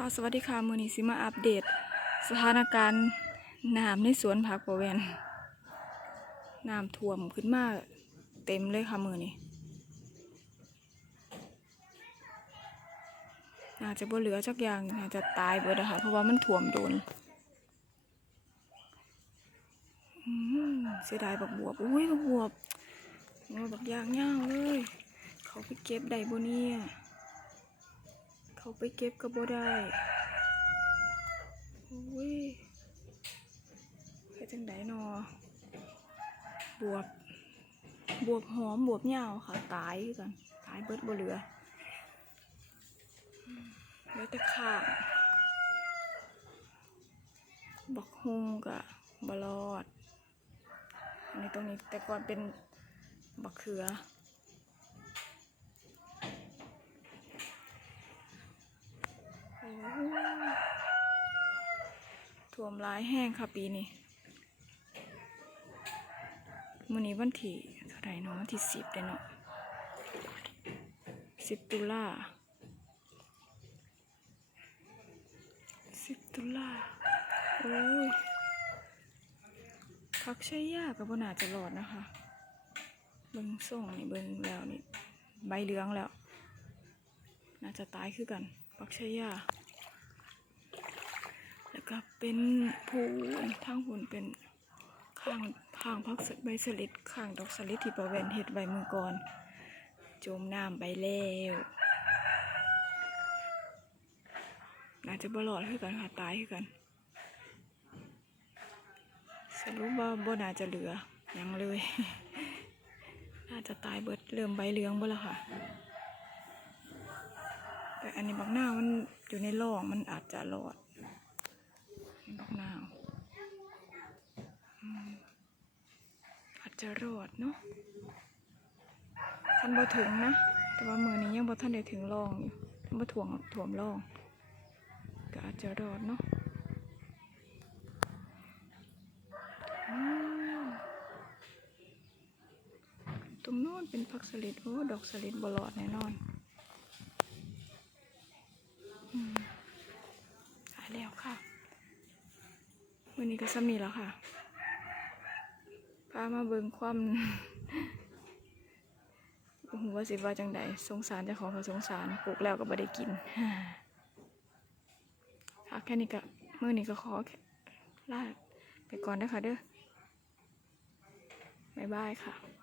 ค่ะสวัสดีค่ะมือนี้สิมาอัปเดต สถานการณ์น้ำในสวนผักประแวนน้ำท่วมขึ้นมาเต็มเลยค่ะมือนี้น่าจะบ่เหลือจักอย่างน่าจะตายเบิดอะค่ะเพราะว่ามันท่วมโดนเสียดายบักบวบอุ้ยบักบวบงอบักยางย่างเลย เขาไปเก็บได้บ่เนี่ย เขาไปเก็บก็บ่ได้อุ้ยเฮ็ดจังไดนอบวบบวบหอมบวบยาวค่ะตายคือกันตายเบิดบ่เหลือเหลือแต่ข้างบักฮุงกะบรอดอันนี้ตรงนี้แต่ก่อนเป็นบักเขือ โอ้ย ท่วมร้ายแห้งค่ะปีนี้มื้อนี้วันที่เท่าไหร่เนาะวันที่สิบเด้เนาะสิบตุลาสิบตุลาโอ้ยพักใช้ยากกับน่าจะรอดนะคะเบิ่งส่งนี่เบิ่งแล้วนี่ใบเหลืองแล้ว น่าจะตายคือกันปักชายา แล้วก็เป็นผูทางหุ่นเป็นข้างข้างพักใบสลิดข้างดอกสลิดที่ประเวนเห็ดใบมือก่อนจมน้ำไปแล้วน่าจะบลอดคือกันค่ะตายคือกันสรุปว่าบ่น่าจะเหลือยังเลย น่าจะตายเบิดเริ่มใบเหลืองบ่แล้วค่ะ แต่อันนี้บักหน้ามันอยู่ในร่องมันอาจจะรอด นกนาวอาจจะรอดเนาะท่านบ่ถึงนะ แต่ว่ามือนี้ยังบ่ท่านได้ถึงร่องอยู่ท่านบ่ถ่วงถ่วมร่องก็อาจจะรอดเนาะตรงโน้นเป็นผักสลิดโอ้ดอกสลิดบ่รอดแน่นอน หายแล้วค่ะ วันนี้ก็สำนีแล้วค่ะ พามาเบิ่งความหัวสิว่าจังใดสงสารเจ้าของก็สงสารปลูกแล้วก็บ่ได้กินค่ะแค่นี้ก็มือนี้ก็ขอลาไปก่อนนะคะเด้อบ๊ายบายค่ะ